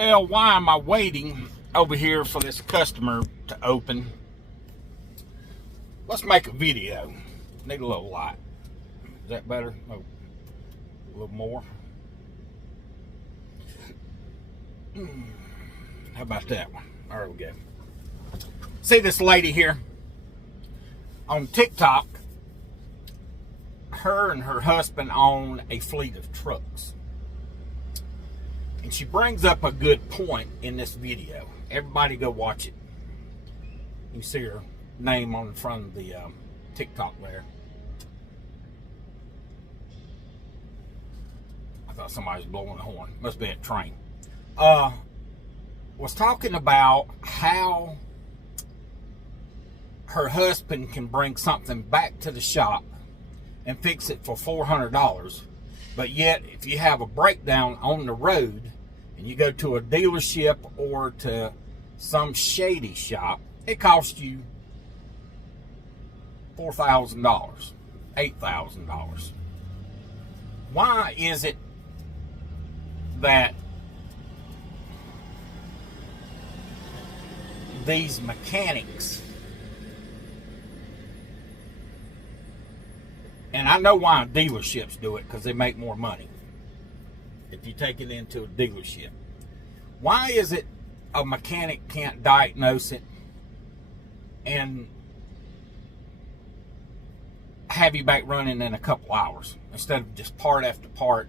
Well, why am I waiting over here for this customer to open? Let's make a video. Need a little light. Is that better? Oh, a little more. How about that one? There we go. See this lady here on TikTok? Her and her husband own a fleet of trucks. And she brings up a good point in this video. Everybody go watch it. You see her name on the front of the TikTok there. I thought somebody was blowing a horn. Must be a train. Was talking about how her husband can bring something back to the shop and fix it for $400. But yet, if you have a breakdown on the road and you go to a dealership or to some shady shop, it costs you $4,000, $8,000. Why is it that these mechanics, and I know why dealerships do it, because they make more money if you take it into a dealership. Why is it a mechanic can't diagnose it and have you back running in a couple hours instead of just part after part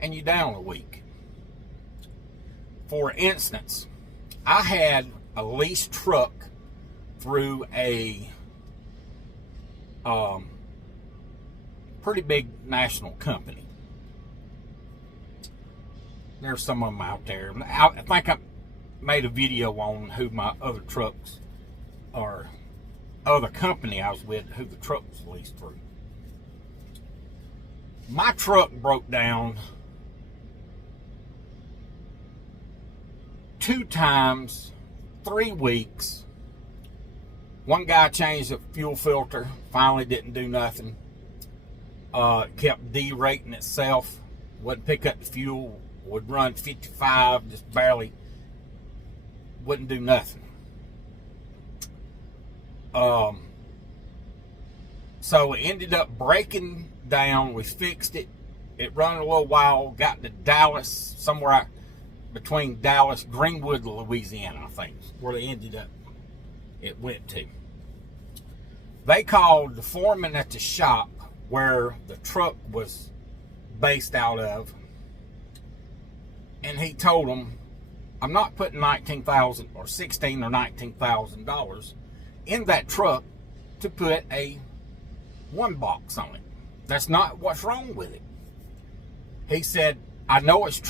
and you down a week? For instance, I had a leased truck through a pretty big national company. There's some of them out there. I think I made a video on who my other trucks or other company I was with, who the truck was leased through. My truck broke down 2 times, 3 weeks. One guy changed the fuel filter, finally didn't do nothing. Kept derating itself, wouldn't pick up the fuel, would run 55, just barely, wouldn't do nothing. So it ended up breaking down. We fixed it. It run a little while, got to Dallas, somewhere between Dallas, Greenwood, Louisiana, I think, where they ended up, it went to. They called the foreman at the shop where the truck was based out of, and he told them, I'm not putting $19,000 or $16,000 or $19,000 in that truck to put a one box on it. That's not what's wrong with it. He said, I know it's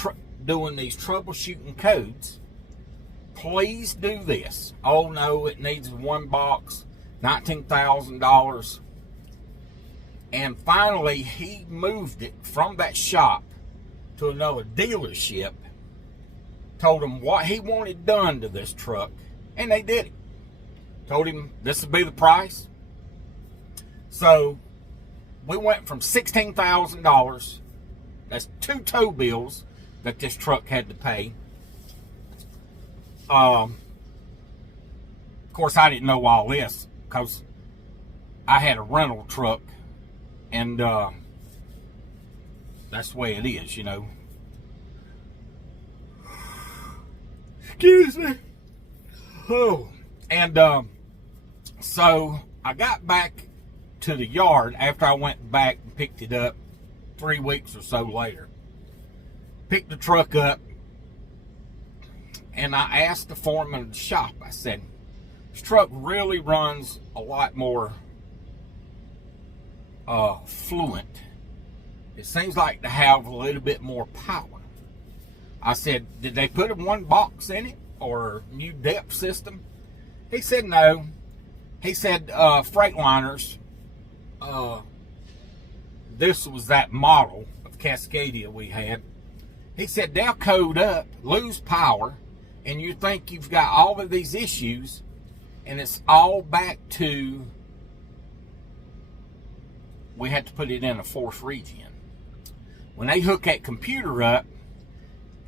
doing these troubleshooting codes. Please do this. Oh no, it needs one box, $19,000. And finally, he moved it from that shop to another dealership, told him what he wanted done to this truck, and they did it. Told him this would be the price. So we went from $16,000, that's 2 tow bills that this truck had to pay. Of course, I didn't know all this because I had a rental truck, and that's the way it is, you know. Excuse me. Oh, and so I got back to the yard after I went back and picked it up 3 weeks or so later. Picked the truck up, and I asked the foreman of the shop, I said, this truck really runs a lot more fluent. It seems like to have a little bit more power. I said, did they put a one box in it or new depth system? He said no. He said Freightliners, this was that model of Cascadia we had. He said they'll code up, lose power, and you think you've got all of these issues, and it's all back to we had to put it in a force regen. When they hook that computer up,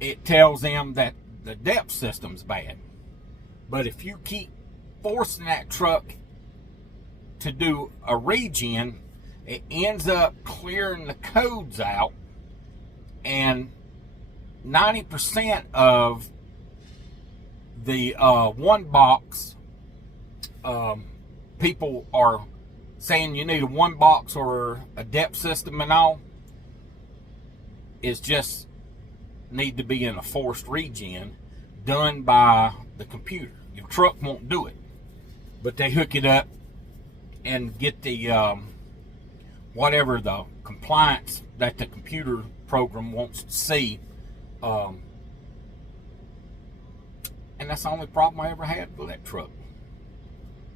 it tells them that the depth system's bad. But if you keep forcing that truck to do a regen, it ends up clearing the codes out, and 90% of the one box, people are saying you need a one box or a depth system and all, is just need to be in a forced regen done by the computer. Your truck won't do it, but they hook it up and get the whatever the compliance that the computer program wants to see, and that's the only problem I ever had with that truck.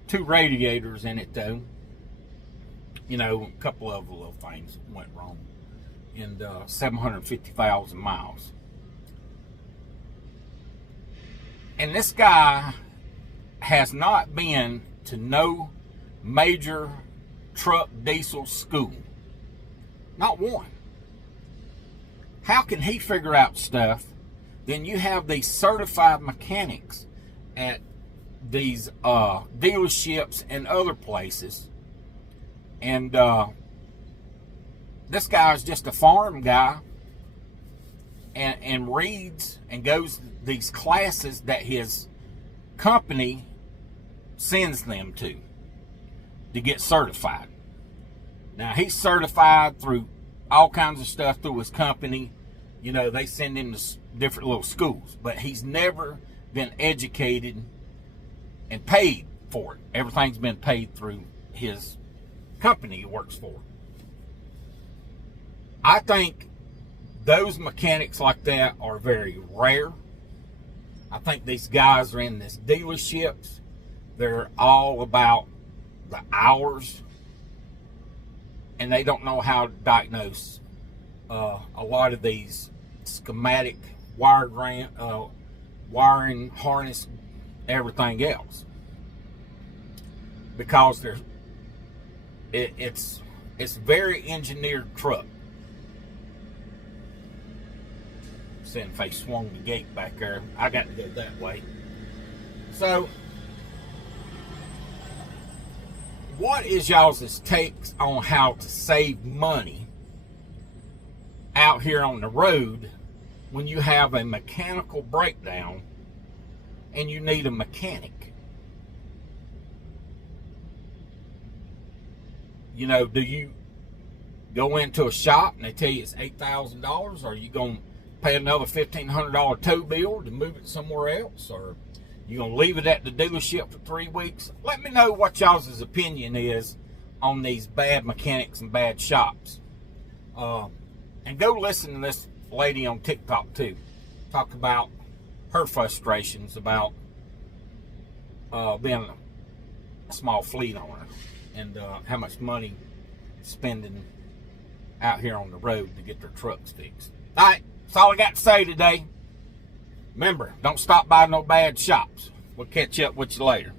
2 radiators in it though. You know, a couple of little things went wrong, and 750,000 miles. And this guy has not been to no major truck diesel school. Not one. How can he figure out stuff? Then you have these certified mechanics at these dealerships and other places. And this guy's just a farm guy, and reads and goes to these classes that his company sends them to get certified. Now, he's certified through all kinds of stuff through his company. You know, they send him to different little schools, but he's never been educated and paid for it. Everything's been paid through his company he works for. I think those mechanics like that are very rare. I think these guys are in these dealerships. They're all about the hours, and they don't know how to diagnose a lot of these schematic wiring, harness, everything else, because it's very engineered truck. Seeing if they swung the gate back there, I got to go that way. So, what is y'all's takes on how to save money out here on the road when you have a mechanical breakdown and you need a mechanic? You know, do you go into a shop and they tell you it's $8,000, or are you going to pay another $1,500 tow bill to move it somewhere else, or you gonna leave it at the dealership for 3 weeks? Let me know what y'all's opinion is on these bad mechanics and bad shops. And go listen to this lady on TikTok too. Talk about her frustrations about being a small fleet owner, and how much money spending out here on the road to get their trucks fixed. All right. That's all I got to say today. Remember, don't stop by no bad shops. We'll catch up with you later.